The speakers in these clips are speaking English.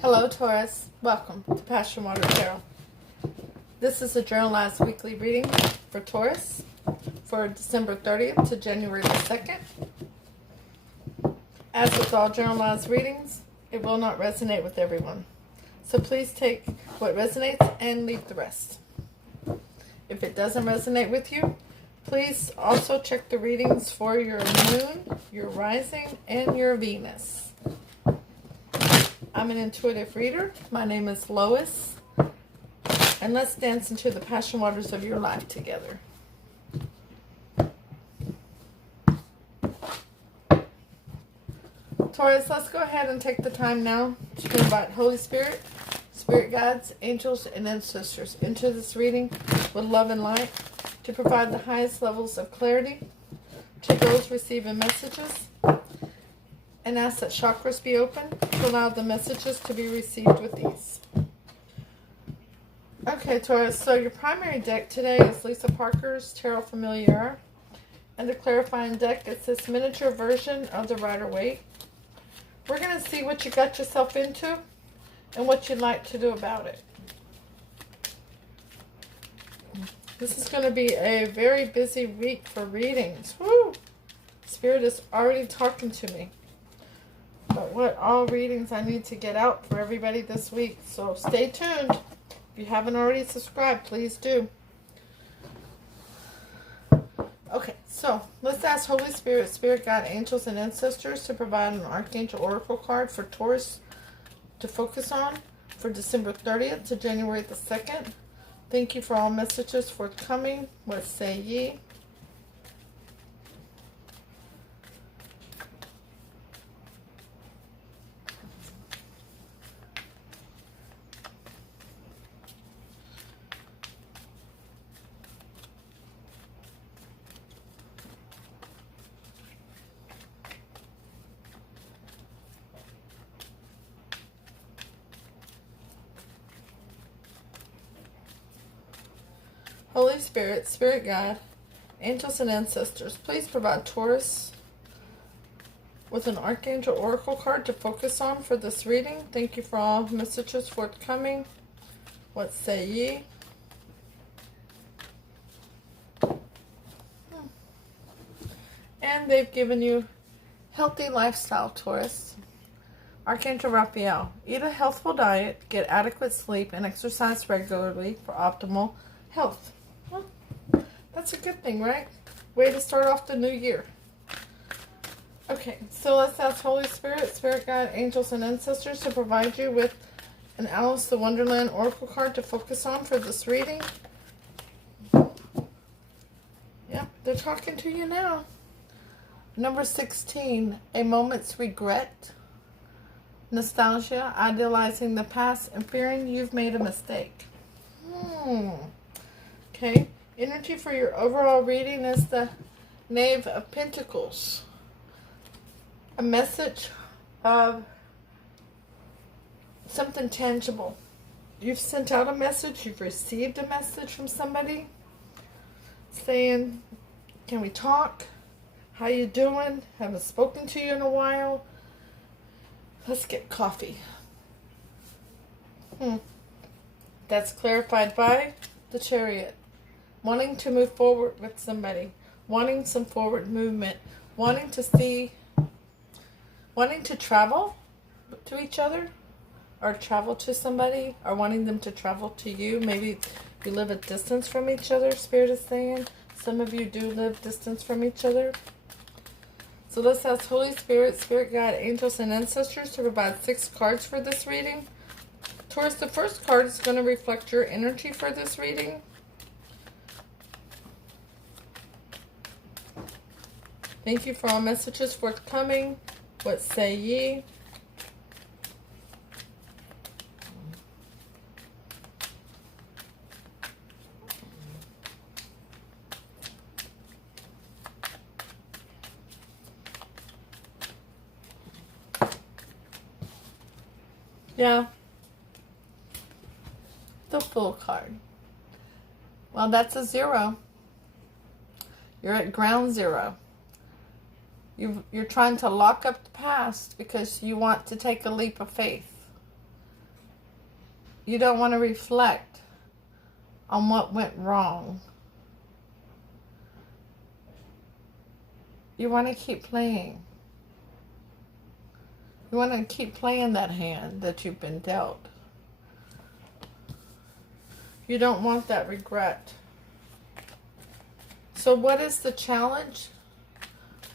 Hello, Taurus. Welcome to Passion Water Tarot. This is a journalized weekly reading for Taurus for December 30th to January the 2nd. As with all journalized readings, it will not resonate with everyone. So please take what resonates and leave the rest. If it doesn't resonate with you, please also check the readings for your moon, your rising, and your Venus. I'm an intuitive reader. My name is Lois. And let's dance into the passion waters of your life together. Taurus, let's go ahead and take the time now to invite Holy Spirit, Spirit guides, angels, and ancestors into this reading with love and light to provide the highest levels of clarity to those receiving messages, and ask that chakras be open to allow the messages to be received with ease. Okay, Taurus, so your primary deck today is Lisa Parker's Tarot Familiar, and the clarifying deck is this miniature version of the Rider-Waite. We're going to see what you got yourself into and what you'd like to do about it. This is going to be a very busy week for readings. Woo! Spirit is already talking to me. But what all readings I need to get out for everybody this week. So stay tuned. If you haven't already subscribed, please do. Okay, so let's ask Holy Spirit, Spirit Guide, Angels, and Ancestors to provide an Archangel Oracle card for Taurus to focus on for December 30th to January the 2nd. Thank you for all messages forthcoming. What say ye? Holy Spirit, Spirit Guide, Angels, and Ancestors, please provide Taurus with an Archangel Oracle card to focus on for this reading. Thank you for all messages forthcoming. What say ye? And they've given you healthy lifestyle, Taurus. Archangel Raphael, eat a healthful diet, get adequate sleep, and exercise regularly for optimal health. Well, that's a good thing, right? Way to start off the new year. Okay, so let's ask Holy Spirit, Spirit Guide, Angels, and Ancestors to provide you with an Alice the Wonderland Oracle card to focus on for this reading. Yep, they're talking to you now. Number 16, a moment's regret, nostalgia, idealizing the past, and fearing you've made a mistake. Okay, energy for your overall reading is the Knave of Pentacles. A message of something tangible. You've sent out a message, you've received a message from somebody saying, can we talk? How you doing? Haven't spoken to you in a while. Let's get coffee. That's clarified by the Chariot. Wanting to move forward with somebody. Wanting some forward movement. Wanting to see, wanting to travel to each other. Or travel to somebody. Or wanting them to travel to you. Maybe you live a distance from each other, Spirit is saying. Some of you do live distance from each other. So let's ask Holy Spirit, Spirit Guide, Angels, and Ancestors to provide 6 cards for this reading. Taurus, the first card is going to reflect your energy for this reading. Thank you for all messages forthcoming. What say ye? Yeah. The Fool card. Well, that's a 0. You're at ground zero. You're trying to lock up the past because you want to take a leap of faith. You don't want to reflect on what went wrong. You want to keep playing. You want to keep playing that hand that you've been dealt. You don't want that regret. So what is the challenge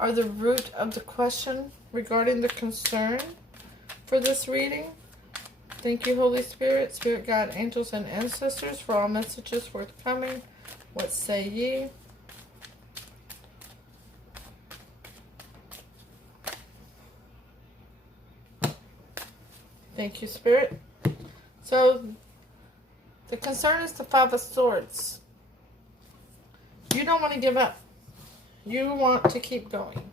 or the root of the question regarding the concern for this reading? Thank you, Holy Spirit, Spirit God, angels, and ancestors for all messages forthcoming. What say ye? Thank you, Spirit. So, the concern is the Five of Swords. You don't want to give up. You want to keep going.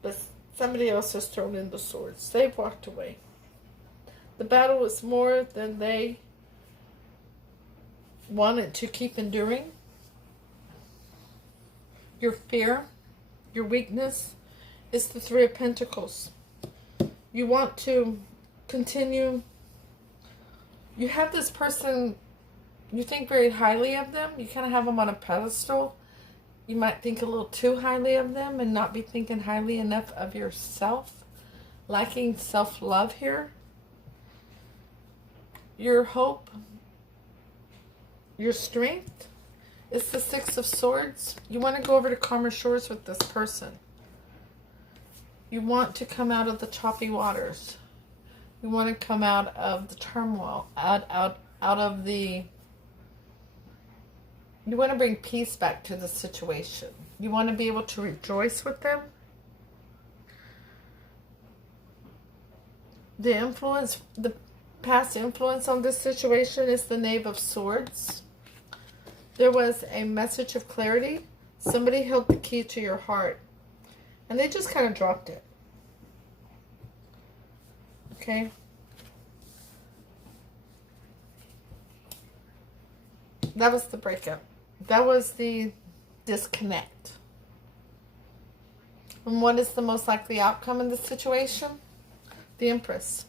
But somebody else has thrown in the swords. They've walked away. The battle is more than they wanted to keep enduring. Your fear, your weakness is the Three of Pentacles. You want to continue. You have this person, you think very highly of them. You kind of have them on a pedestal. You might think a little too highly of them and not be thinking highly enough of yourself. Lacking self-love here. Your hope, your strength is the Six of Swords. You want to go over to calmer shores with this person. You want to come out of the choppy waters. You want to come out of the turmoil, out of the... You want to bring peace back to the situation. You want to be able to rejoice with them. The influence, the past influence on this situation is the Knave of Swords. There was a message of clarity. Somebody held the key to your heart. And they just kind of dropped it. Okay? That was the breakup. That was the disconnect. And what is the most likely outcome in this situation? The Empress.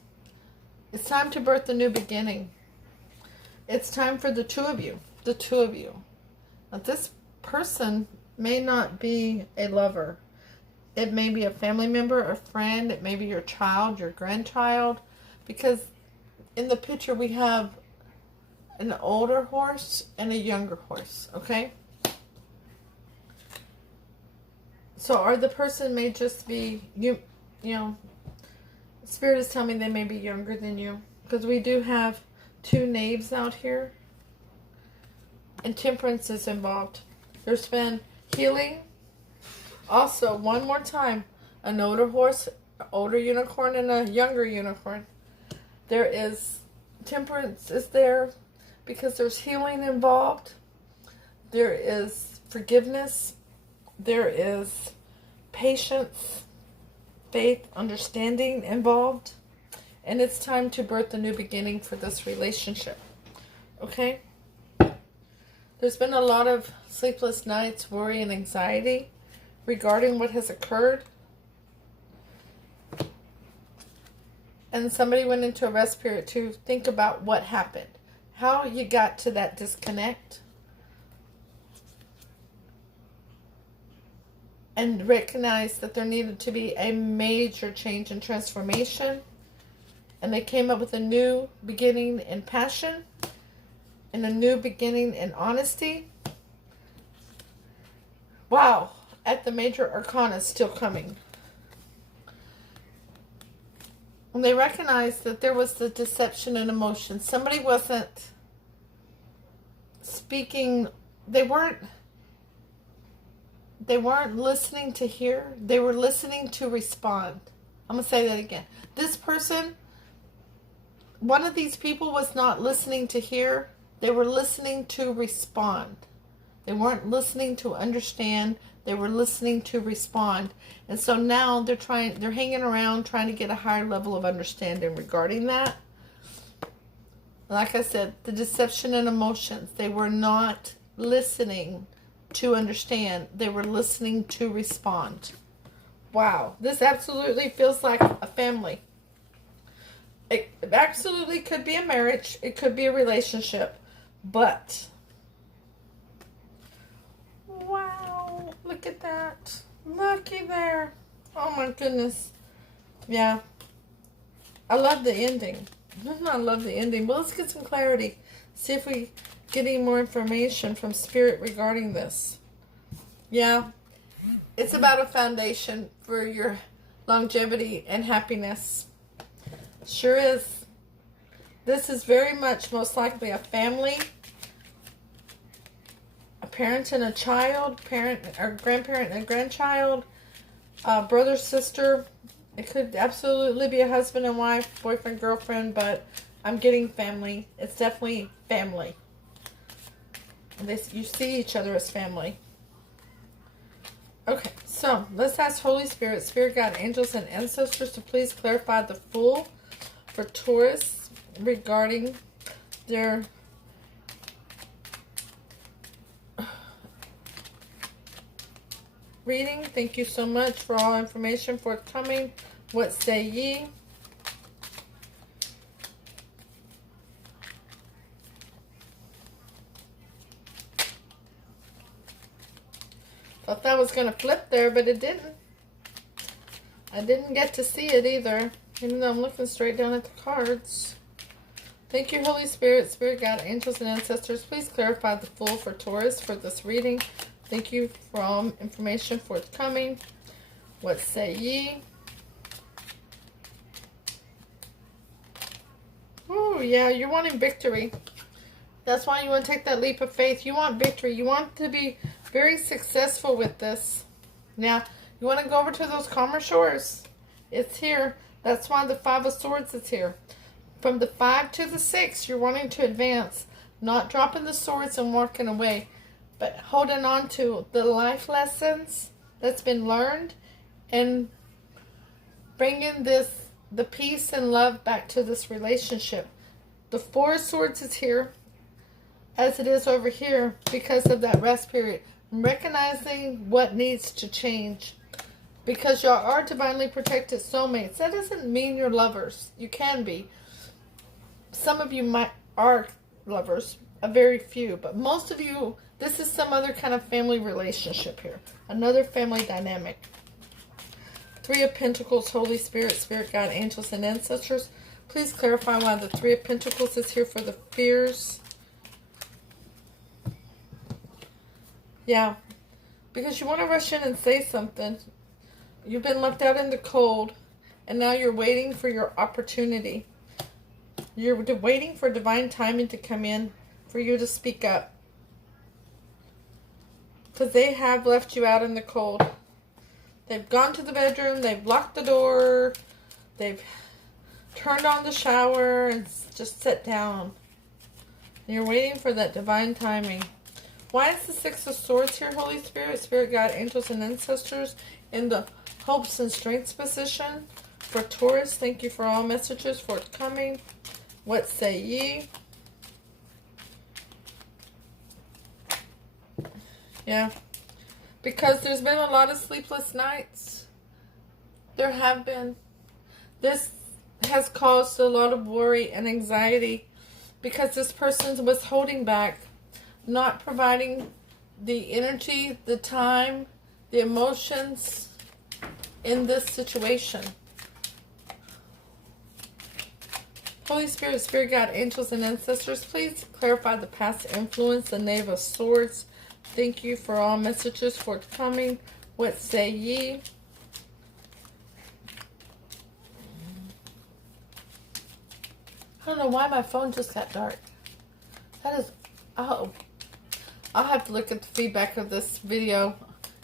It's time to birth a new beginning. It's time for the two of you. The two of you. Now, this person may not be a lover. It may be a family member, a friend. It may be your child, your grandchild. Because in the picture we have an older horse and a younger horse. Okay? So, or the person may just be, you know, Spirit is telling me they may be younger than you. Because we do have two knaves out here. And temperance is involved. There's been healing. Also, one more time. An older horse, older unicorn, and a younger unicorn. There is, temperance is there. Because there's healing involved. There is forgiveness. There is patience, faith, understanding involved. And it's time to birth a new beginning for this relationship. Okay? There's been a lot of sleepless nights, worry, and anxiety regarding what has occurred. And somebody went into a rest period to think about what happened. How you got to that disconnect. And recognize that there needed to be a major change and transformation. And they came up with a new beginning in passion. And a new beginning in honesty. Wow. At the major arcana still coming. When they recognized that there was the deception and emotion. Somebody wasn't speaking. They weren't listening to hear. They were listening to respond. I'm going to say that again. This person, one of these people was not listening to hear. They were listening to respond. They weren't listening to understand. They were listening to respond. And so now they're hanging around trying to get a higher level of understanding regarding that. Like I said, the deception and emotions. They were not listening to understand. They were listening to respond. Wow. This absolutely feels like a family. It absolutely could be a marriage. It could be a relationship. But, wow, look at that. Looky there. Oh my goodness. Yeah. I love the ending. I love the ending. Well, let's get some clarity. See if we get any more information from Spirit regarding this. Yeah. It's about a foundation for your longevity and happiness. Sure is. This is very much most likely a family, a parent and a child, parent or grandparent and a grandchild, brother, sister. It could absolutely be a husband and wife, boyfriend, girlfriend, but I'm getting family. It's definitely family. You see each other as family. Okay, so let's ask Holy Spirit, Spirit Guide, angels, and ancestors to please clarify the Fool for Taurus regarding their reading. Thank you so much for all information forthcoming. What say ye? Thought that was going to flip there, but it didn't. I didn't get to see it either, even though I'm looking straight down at the cards. Thank you, Holy Spirit, Spirit Guide, angels, and ancestors. Please clarify the Fool for Taurus for this reading. Thank you for all information forthcoming. What say ye? Oh, yeah, you're wanting victory. That's why you want to take that leap of faith. You want victory. You want to be very successful with this. Now, you want to go over to those calmer shores. It's here. That's why the Five of Swords is here. From the 5 to the 6, you're wanting to advance. Not dropping the swords and walking away, but holding on to the life lessons that's been learned and bringing the peace and love back to this relationship. The 4 of Swords is here as it is over here because of that rest period. Recognizing what needs to change, because y'all are divinely protected soulmates. That doesn't mean you're lovers. You can be. Some of you are lovers, a very few, but most of you, this is some other kind of family relationship here. Another family dynamic. 3 of Pentacles, Holy Spirit, Spirit Guide, angels, and ancestors. Please clarify why the 3 of Pentacles is here for the fears. Yeah, because you want to rush in and say something. You've been left out in the cold, and now you're waiting for your opportunity. You're waiting for divine timing to come in for you to speak up. Because they have left you out in the cold. They've gone to the bedroom, they've locked the door, they've turned on the shower and just sat down. And you're waiting for that divine timing. Why is the 6 of Swords here, Holy Spirit, Spirit Guide, angels, and ancestors in the hopes and strengths position for Taurus? Thank you for all messages forthcoming. What say ye? Yeah. Because there's been a lot of sleepless nights. There have been. This has caused a lot of worry and anxiety because this person was holding back, not providing the energy, the time, the emotions in this situation. Holy Spirit, Spirit Guide, angels, and ancestors, please clarify the past influence, the Knave of Swords. Thank you for all messages forthcoming. What say ye? I don't know why my phone just got dark. That is, oh, I'll have to look at the feedback of this video.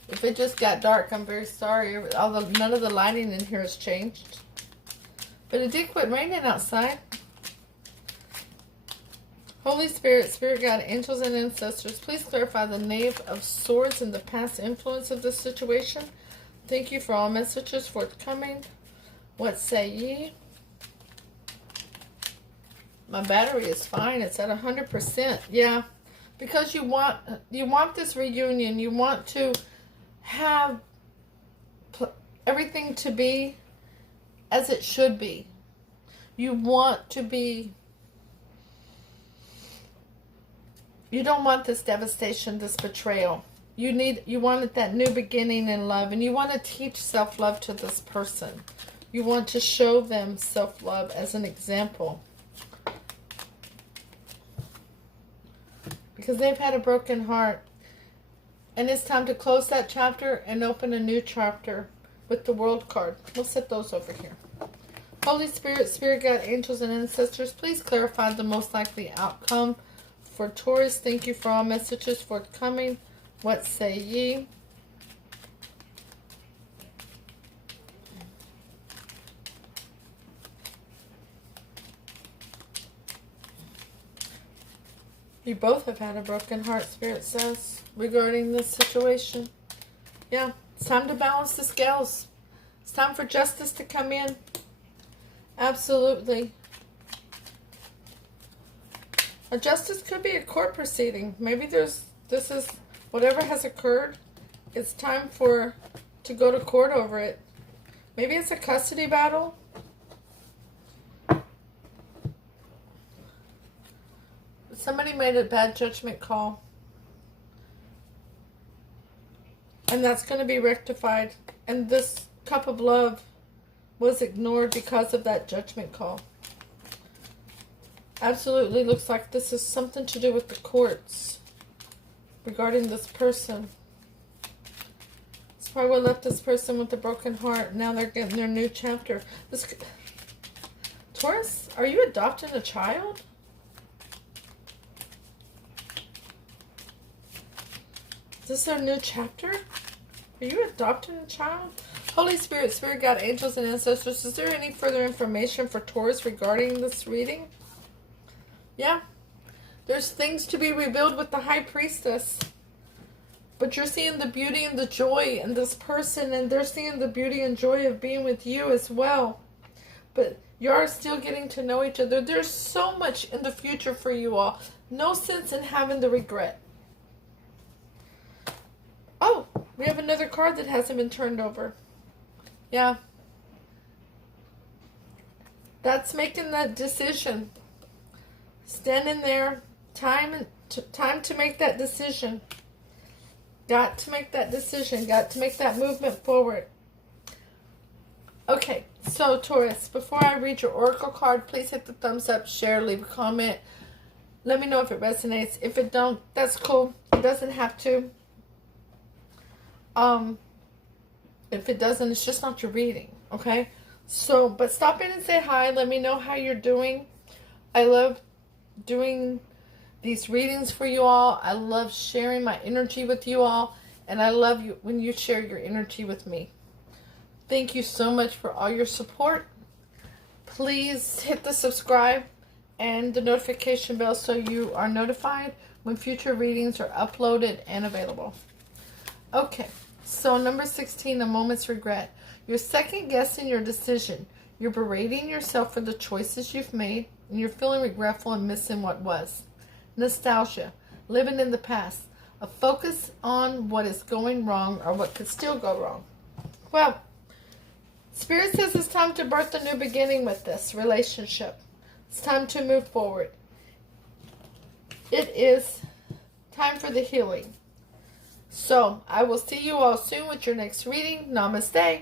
If it just got dark, I'm very sorry. Although none of the lighting in here has changed. But it did quit raining outside. Holy Spirit, Spirit Guide, angels, and ancestors, please clarify the Knave of Swords and the past influence of this situation. Thank you for all messages forthcoming. What say ye? My battery is fine. It's at 100%. Yeah, because you want this reunion. You want to have everything to be as it should be. You want to be, you don't want this devastation, this betrayal. You wanted that new beginning in love, and you want to teach self-love to this person. You want to show them self-love as an example. Because they've had a broken heart. And it's time to close that chapter and open a new chapter with the World card. We'll set those over here. Holy Spirit, Spirit Guide, Angels, and Ancestors, please clarify the most likely outcome for Taurus. Thank you for all messages forthcoming. What say ye? You both have had a broken heart, Spirit says, regarding this situation. Yeah, it's time to balance the scales. It's time for justice to come in. Absolutely. A justice could be a court proceeding. Maybe this is whatever has occurred. It's time to go to court over it. Maybe it's a custody battle. Somebody made a bad judgment call. And that's going to be rectified. And this cup of love was ignored because of that judgment call. Absolutely looks like this is something to do with the courts regarding this person. It's probably what left this person with a broken heart. Now they're getting their new chapter. Taurus, are you adopting a child? Is this their new chapter? Are you adopting a child? Holy Spirit, Spirit Guide, Angels, and Ancestors, is there any further information for Taurus regarding this reading? Yeah. There's things to be revealed with the High Priestess. But you're seeing the beauty and the joy in this person, and they're seeing the beauty and joy of being with you as well. But you are still getting to know each other. There's so much in the future for you all. No sense in having the regret. Oh, we have another card that hasn't been turned over. Yeah. That's making that decision. Standing there. Time to make that decision. Got to make that decision. Got to make that movement forward. Okay, so Taurus, before I read your oracle card, please hit the thumbs up, share, leave a comment. Let me know if it resonates. If it don't, that's cool. It doesn't have to. If it doesn't, it's just not your reading, okay? So, but stop in and say hi. Let me know how you're doing. I love doing these readings for you all. I love sharing my energy with you all. And I love you when you share your energy with me. Thank you so much for all your support. Please hit the subscribe and the notification bell so you are notified when future readings are uploaded and available. Okay. So number 16, a moment's regret. You're second guessing your decision. You're berating yourself for the choices you've made, and you're feeling regretful and missing what was. Nostalgia, living in the past, a focus on what is going wrong or what could still go wrong. Well, Spirit says it's time to birth a new beginning with this relationship. It's time to move forward. It is time for the healing. So, I will see you all soon with your next reading. Namaste.